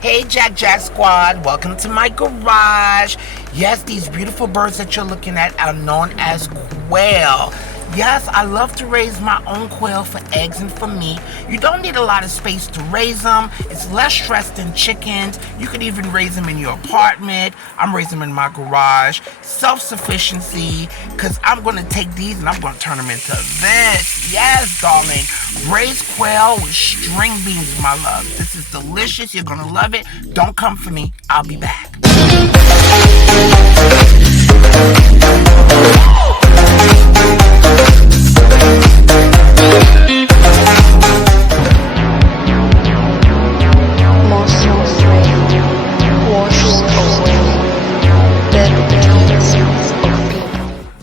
Hey Jack Squad, welcome to my garage. Yes, these beautiful birds that you're looking at are known as quail. Yes, I love to raise my own quail for eggs and for meat. You don't need a lot of space to raise them. It's less stress than chickens. You could even raise them in your apartment. I'm raising them in my garage. Self-sufficiency, because I'm going to take these and I'm going to turn them into this. Yes, darling. Braised quail with string beans, my love. This is delicious. You're going to love it. Don't come for me. I'll be back.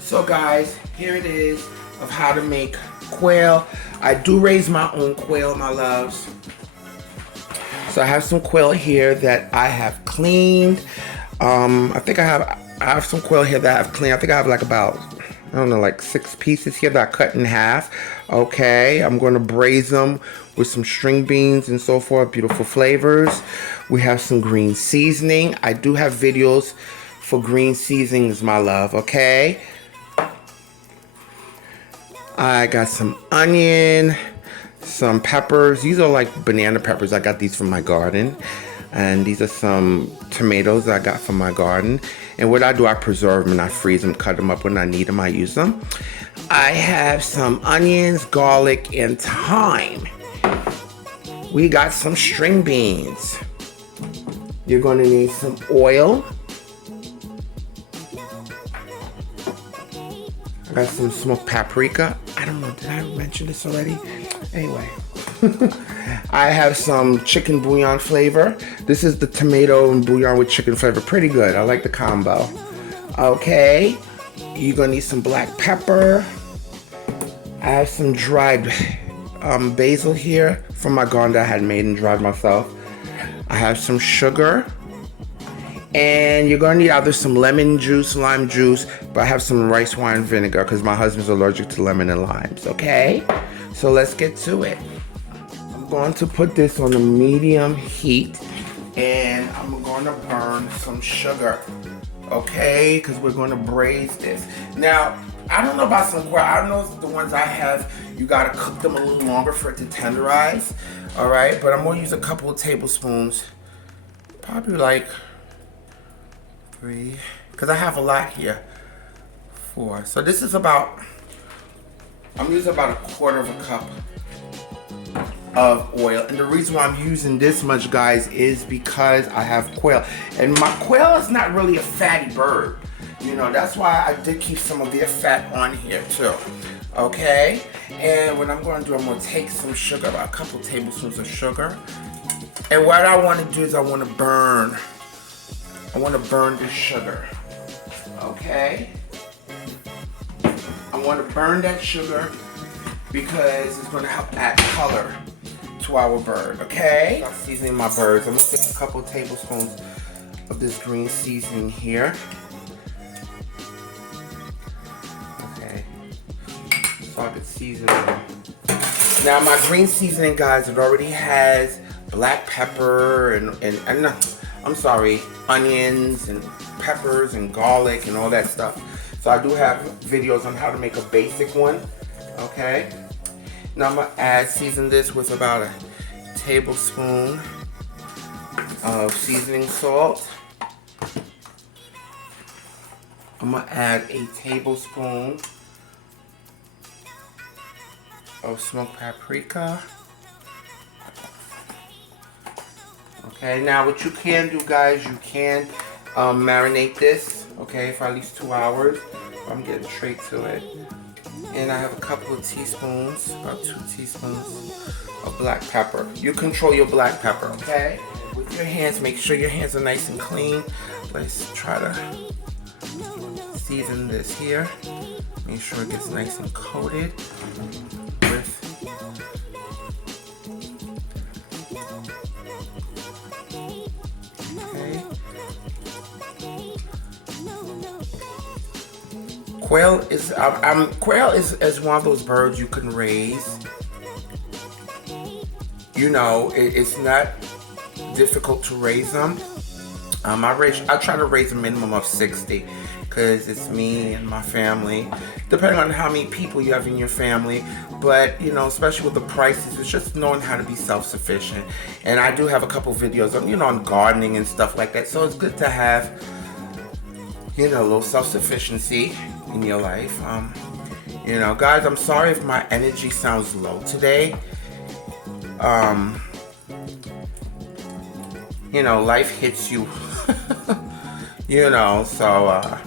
So guys, here it is of how to make quail. I do raise my own quail, my loves. So I have some quail here that I have cleaned. I think I have some quail here that I've cleaned. I think I have like about, I don't know, like 6 pieces here that I cut in half. Okay, I'm going to braise them with some string beans and so forth. Beautiful flavors. We have some green seasoning. I do have videos for green seasonings, my love. Okay. I got some onion, some peppers. These are like banana peppers. I got these from my garden. And these are some tomatoes I got from my garden. And what I do, I preserve them and I freeze them, cut them up when I need them, I use them. I have some onions, garlic, and thyme. We got some string beans. You're going to need some oil. I got some smoked paprika. I don't know, did I mention this already? Anyway. I have some chicken bouillon flavor. This is the tomato and bouillon with chicken flavor. Pretty good. I like the combo. Okay. You're going to need some black pepper. I have some dried basil here from my garden that I had made and dried myself. I have some sugar. And you're going to need either some lemon juice, lime juice, but I have some rice wine vinegar because my husband's allergic to lemon and limes, okay? So let's get to it. I'm going to put this on a medium heat and I'm going to burn some sugar, okay? Because we're going to braise this. Now, I don't know about some quail. I know the ones I have, you got to cook them a little longer for it to tenderize, all right? But I'm going to use a couple of tablespoons, probably like 3, because I have a lot here. 4. So this is about, I'm using about 1/4 cup of oil. And the reason why I'm using this much, guys, is because I have quail. And my quail is not really a fatty bird. You know, that's why I did keep some of their fat on here too. Okay? And what I'm going to do, I'm going to take some sugar, about a couple tablespoons of sugar. And what I want to do is I want to burn this sugar. Okay? I want to burn that sugar because it's going to help add color to our bird. Okay? I'm seasoning my birds. I'm going to take a couple tablespoons of this green seasoning here. Okay. So I can season them. Now my green seasoning, guys, it already has black pepper and I'm sorry, onions and peppers and garlic and all that stuff. So I do have videos on how to make a basic one. Okay. Now I'm gonna season this with about a tablespoon of seasoning salt. I'm gonna add a tablespoon of smoked paprika. Okay, now what you can do, guys, you can marinate this, okay, for at least 2 hours. I'm getting straight to it. And I have a couple of teaspoons, about 2 teaspoons of black pepper. You control your black pepper, okay? With your hands, make sure your hands are nice and clean. Let's try to season this here. Make sure it gets nice and coated with Quail is one of those birds you can raise. You know, it's not difficult to raise them. I try to raise a minimum of 60 because it's me and my family, depending on how many people you have in your family. But, you know, especially with the prices, it's just knowing how to be self-sufficient. And I do have a couple videos on, you know, on gardening and stuff like that. So it's good to have, you know, a little self-sufficiency in your life. You know, guys, I'm sorry if my energy sounds low today. You know, life hits you. You know, so I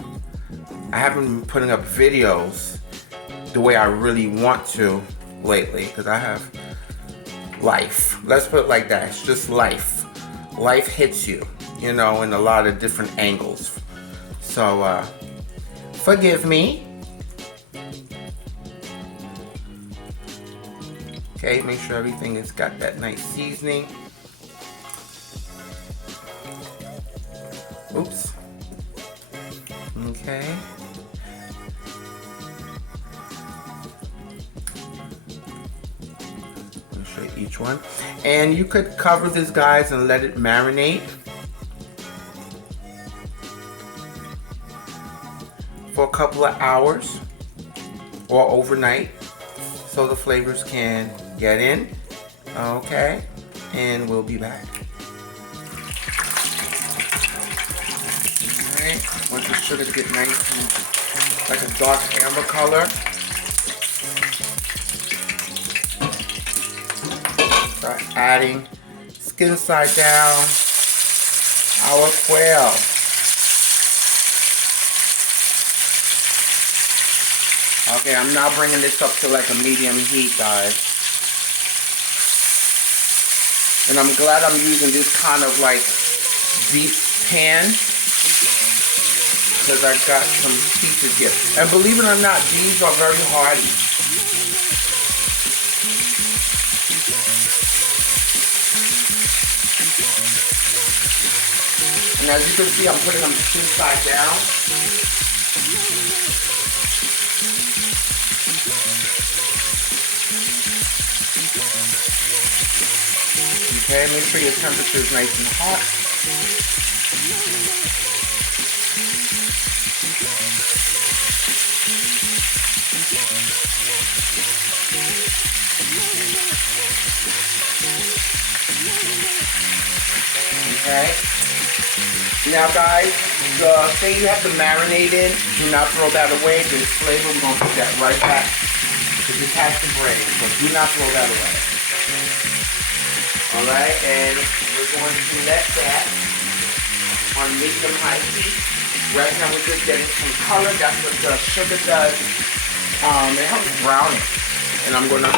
haven't been putting up videos the way I really want to lately because I have life. Let's put it like that. It's just life. Life hits you, you know, in a lot of different angles. So forgive me. Okay, make sure everything has got that nice seasoning. Oops. Okay. I'll show you each one. And you could cover this, guys, and let it marinate for a couple of hours or overnight so the flavors can get in. Okay. And we'll be back. Want the sugar to get nice and like a dark amber color. Start adding skin side down our quail. Okay, I'm now bringing this up to like a medium heat, guys. And I'm glad I'm using this kind of like deep pan, because I got some pieces here. And believe it or not, these are very hardy. And as you can see, I'm putting them inside down. Okay, make sure your temperature is nice and hot. Okay. Now, guys, the thing you have to marinate in, do not throw that away. This flavor, we're going to put that right back. Because it has to braise, so do not throw that away. Alright, and we're going to let that on medium-high heat. Right now we're just getting some color. That's what the sugar does. It helps brown it. And I'm going to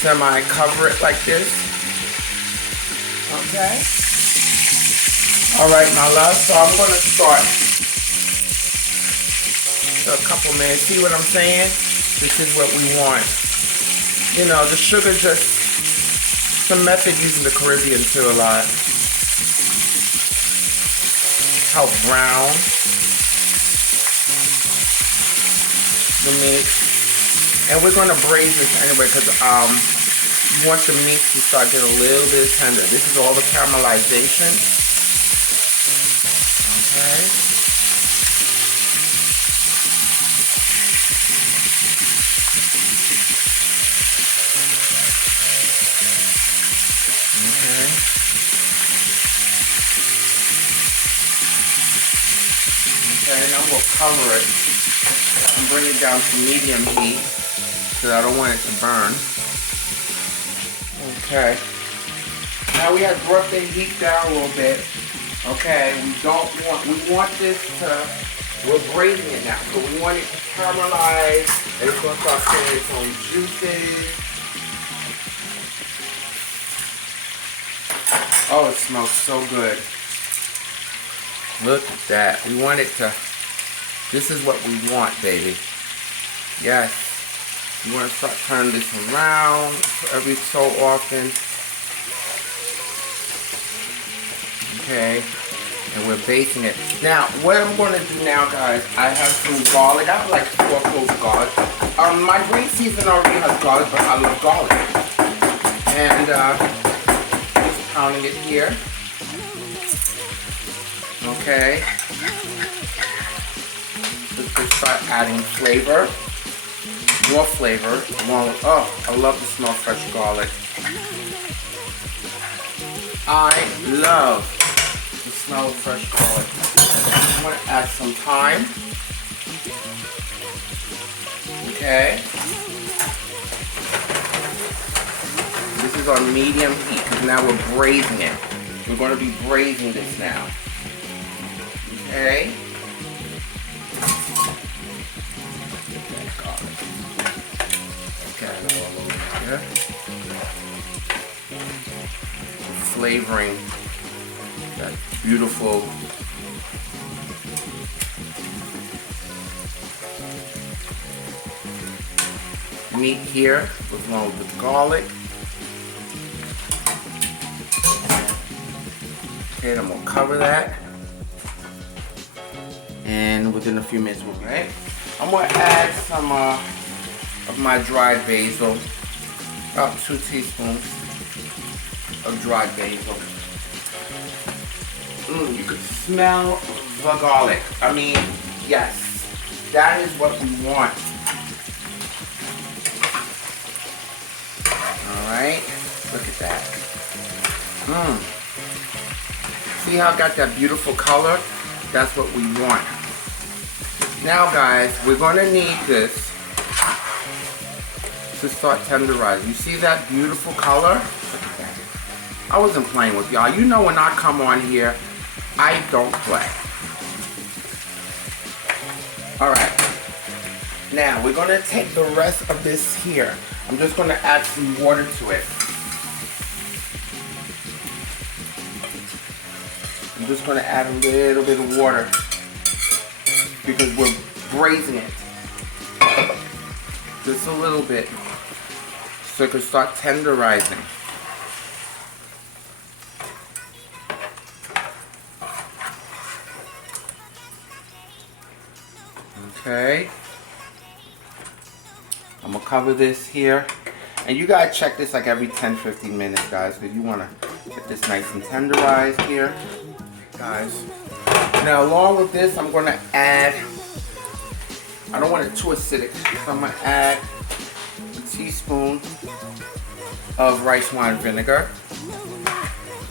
semi-cover it like this. Okay. Alright, my love, so I'm going to start a couple minutes. See what I'm saying? This is what we want. You know, the sugar just, it's a method used in the Caribbean too a lot. Help brown the meat. And we're going to braise this anyway because you want the meat to start getting a little bit tender. This is all the caramelization. Okay. Okay, now we'll cover it and bring it down to medium heat because I don't want it to burn. Okay. Now we have brought the heat down a little bit. Okay, we want this to, we're braising it now, so we want it to caramelize, and it's going to start putting its own juices. Oh, it smells so good. Look at that. We want it to, this is what we want, baby. Yes. You want to start turning this around every so often. Okay, and we're basting it. Now, what I'm going to do now, guys, I have some garlic. I have like 4 cloves of garlic. My green season already has garlic, but I love garlic. And just pounding it here. Okay. Just start adding flavor. More flavor. Oh, I love the smell of fresh garlic. I love the smell of fresh garlic. I'm going to add some thyme. Okay. This is on medium heat because now we're braising it. We're going to be braising this now. Okay. Flavoring that beautiful meat here along with the garlic. Okay, I'm gonna cover that, and within a few minutes we'll be right. I'm gonna add some of my dried basil, about 2 teaspoons of dried basil. You could smell the garlic. I mean, yes, that is what we want. Alright, look at that. See how it got that beautiful color? That's what we want. Now guys, we're going to need this to start tenderizing. You see that beautiful color? Look at that. I wasn't playing with y'all. You know when I come on here, I don't play. Alright. Now we're going to take the rest of this here. I'm just going to add some water to it. I'm just going to add a little bit of water because we're braising it. Just a little bit so it can start tenderizing. Okay. I'm gonna cover this here, and you gotta check this like every 10-15 minutes, guys, because you want to get this nice and tenderized here, guys. Now along with this, I'm going to add, I don't want it too acidic, so I'm going to add a teaspoon of rice wine vinegar.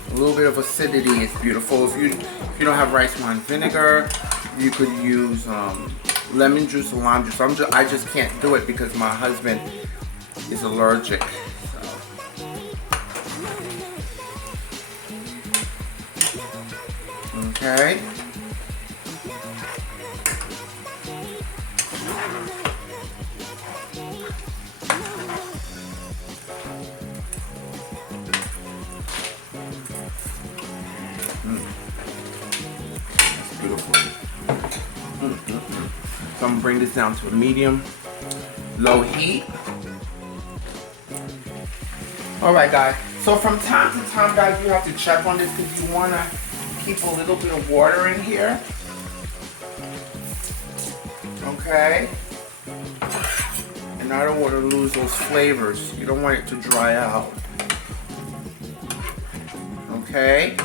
A little bit of acidity is beautiful. If you don't have rice wine vinegar, you could use lemon juice or lime juice. I just can't do it because my husband is allergic. So. Okay. That's beautiful. So I'm gonna bring this down to a medium, low heat. All right, guys. So from time to time, guys, you have to check on this because you wanna keep a little bit of water in here. Okay. And I don't want to lose those flavors. You don't want it to dry out. Okay.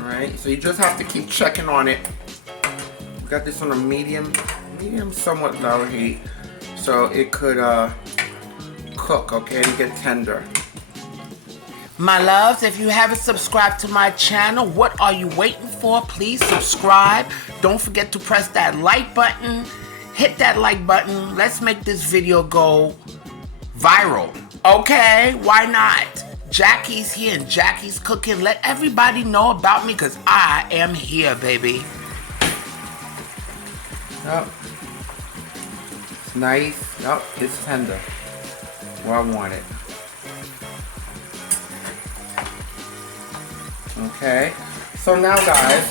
Alright, so you just have to keep checking on it. We got this on a medium, somewhat low heat, so it could cook, okay, and get tender. My loves, if you haven't subscribed to my channel, what are you waiting for? Please subscribe. Don't forget to press that like button. Hit that like button. Let's make this video go viral. Okay, why not? Jackie's here and Jackie's cooking. Let everybody know about me because I am here, baby. Yep. It's nice. Yep, it's tender. Where I want it. Okay. So now, guys,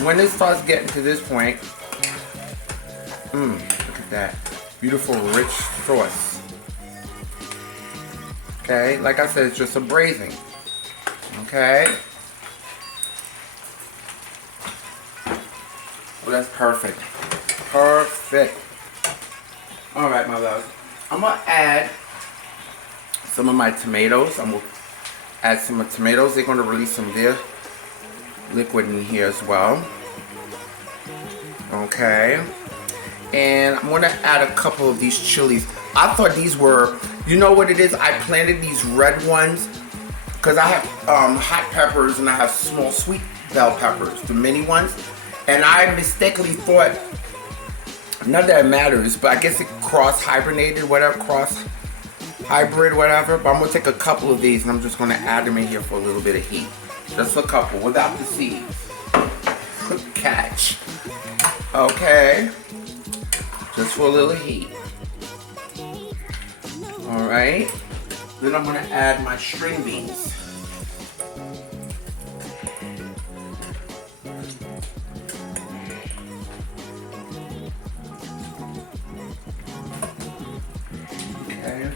when it starts getting to this point, look at that. Beautiful, rich sauce. Okay, like I said, it's just a braising. Okay. Well, that's perfect. Perfect. All right, loves. I'm gonna add some of my tomatoes. I'm gonna add some of tomatoes. They're gonna release some of their liquid in here as well. Okay. And I'm gonna add a couple of these chilies. I thought these were, you know what it is? I planted these red ones because I have hot peppers and I have small sweet bell peppers, the mini ones. And I mistakenly thought, not that it matters, but I guess it cross-hibernated, whatever, cross-hybrid, whatever. But I'm gonna take a couple of these and I'm just gonna add them in here for a little bit of heat. Just a couple, without the seeds. Catch. Okay. Just for a little heat. Alright. Then I'm gonna add my string beans. Okay.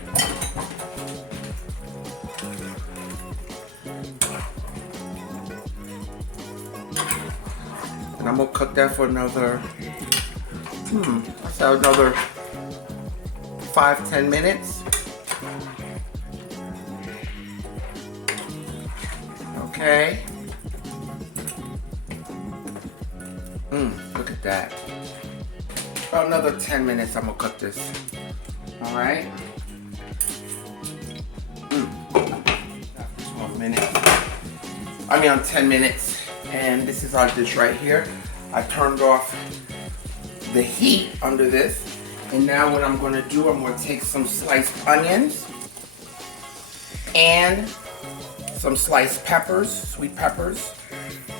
And I'm gonna cook that for another, I said another 5-10 minutes. Okay. Look at that. About another 10 minutes I'm gonna cook this. Alright. 12 minutes. 10 minutes. And this is our dish right here. I turned off the heat under this. And now what I'm gonna do, I'm gonna take some sliced onions and some sliced peppers, sweet peppers.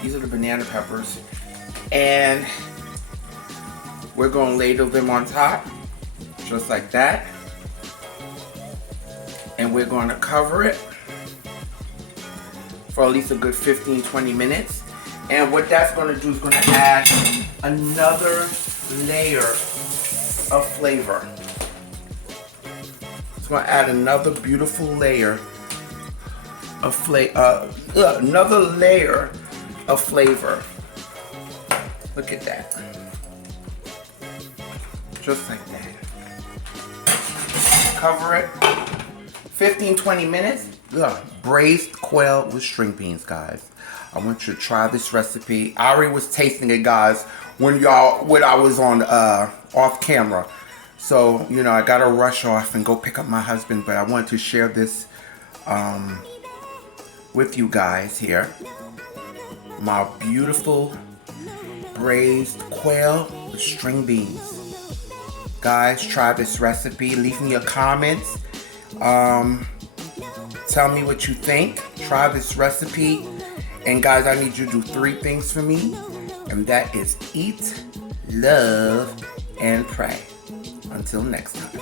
These are the banana peppers. And we're gonna ladle them on top, just like that. And we're gonna cover it for at least a good 15-20 minutes. And what that's gonna do is gonna add another layer of flavor. It's gonna add another beautiful layer of flavor. Look at that. Just like that. Cover it. 15-20 minutes. Look, braised quail with string beans, guys. I want you to try this recipe. I already was tasting it, guys, when I was on off camera. So, you know, I gotta rush off and go pick up my husband, but I wanted to share this with you guys here. My beautiful braised quail with string beans. Guys, try this recipe. Leave me your comments. Tell me what you think. Try this recipe. And guys, I need you to do 3 things for me. And that is eat, love, and pray. Until next time.